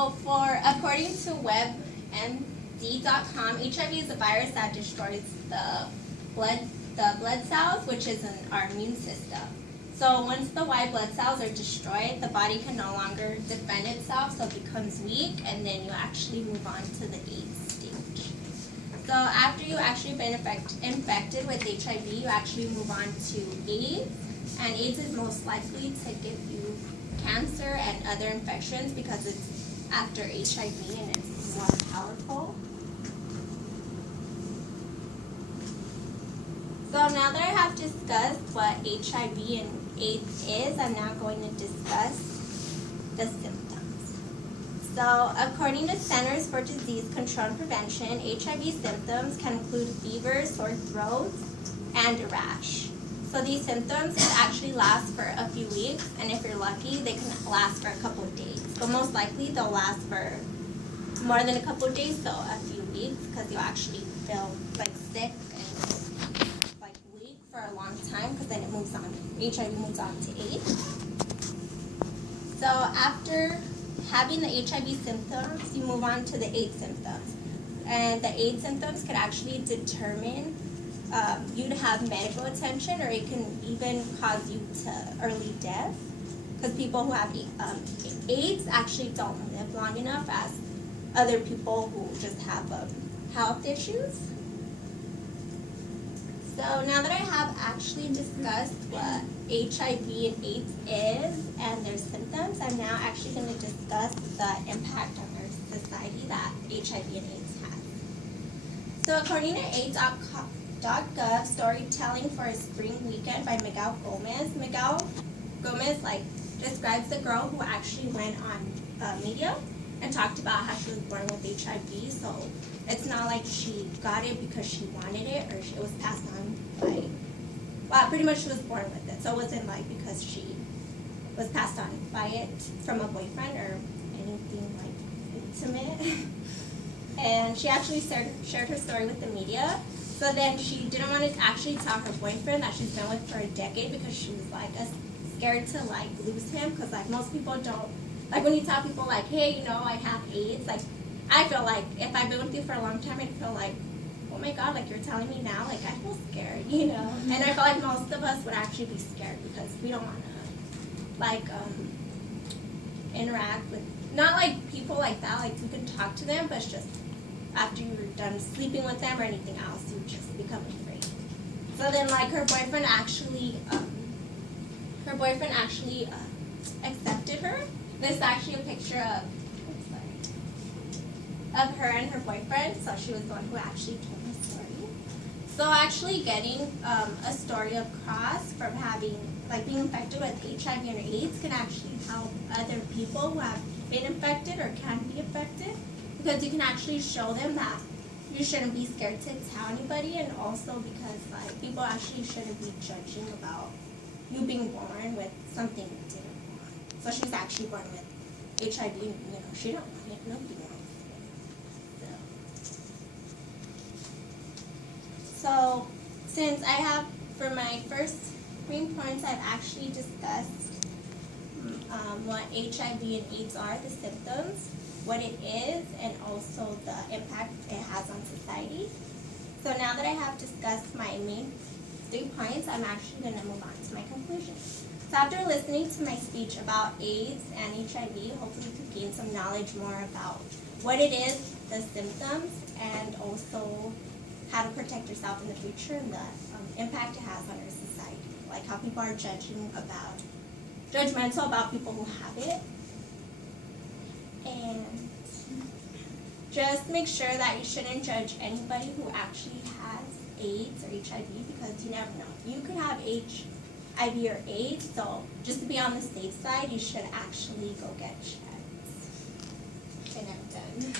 So, according to WebMD.com, HIV is a virus that destroys the blood cells, which is in our immune system. So once the white blood cells are destroyed, the body can no longer defend itself, so it becomes weak, and then you actually move on to the AIDS stage. So after you actually been infected with HIV, you actually move on to AIDS, and AIDS is most likely to give you cancer and other infections because it's after HIV and it's more powerful. So now that I have discussed what HIV and AIDS is, I'm now going to discuss the symptoms. So according to Centers for Disease Control and Prevention, HIV symptoms can include fever, sore throats, and a rash. So these symptoms can actually last for a few weeks, and if you're lucky, they can last for a couple of days. But most likely, they'll last for more than a couple of days, so a few weeks, because you actually feel like sick and like weak for a long time, because then it moves on. HIV moves on to AIDS. So after having the HIV symptoms, you move on to the AIDS symptoms, and the AIDS symptoms could actually determine you to have medical attention, or it can even cause you to early death, because people who have AIDS actually don't live long enough as other people who just have health issues. So now that I have actually discussed what HIV and AIDS is and their symptoms, I'm now actually going to discuss the impact on our society that HIV and AIDS has. So according to AIDS.gov, Storytelling for a Spring Weekend by Miguel Gomez. Miguel Gomez describes the girl who actually went on media and talked about how she was born with HIV. So it's not like she got it because she wanted it, or it was passed on by, well, pretty much she was born with it. So it wasn't like because she was passed on by it from a boyfriend or anything like intimate. And she actually shared her story with the media. So then she didn't want to actually tell her boyfriend that she's been with for a decade, because she was scared to lose him, because most people don't, when you tell people hey, I have AIDS, I feel like if I've been with you for a long time, I feel like, oh my God, you're telling me now, I feel scared, And I feel like most of us would actually be scared because we don't want to interact with, not people like that, you can talk to them, but it's just after you're done sleeping with them or anything else, you just become afraid. So then her boyfriend actually accepted her. This is actually a picture of her and her boyfriend, so she was the one who actually told the story. So actually getting a story across from having, being infected with HIV or AIDS can actually help other people who have been infected or can be affected, because you can actually show them that you shouldn't be scared to tell anybody, and also because people actually shouldn't be judging about you being born with something you didn't want. So she's actually born with HIV, and she didn't want it, nobody wants it. So since I have, for my first main points, I've actually discussed what HIV and AIDS are, the symptoms, what it is, and also the impact it has on society. So now that I have discussed my main 3 points, I'm actually going to move on to my conclusion. So after listening to my speech about AIDS and HIV, hopefully you can gain some knowledge more about what it is, the symptoms, and also how to protect yourself in the future, and the impact it has on our society. How people are judgmental about people who have it. And just make sure that you shouldn't judge anybody who actually has AIDS or HIV, because you never know. You could have HIV or AIDS, so just to be on the safe side, you should actually go get checked. And I'm done.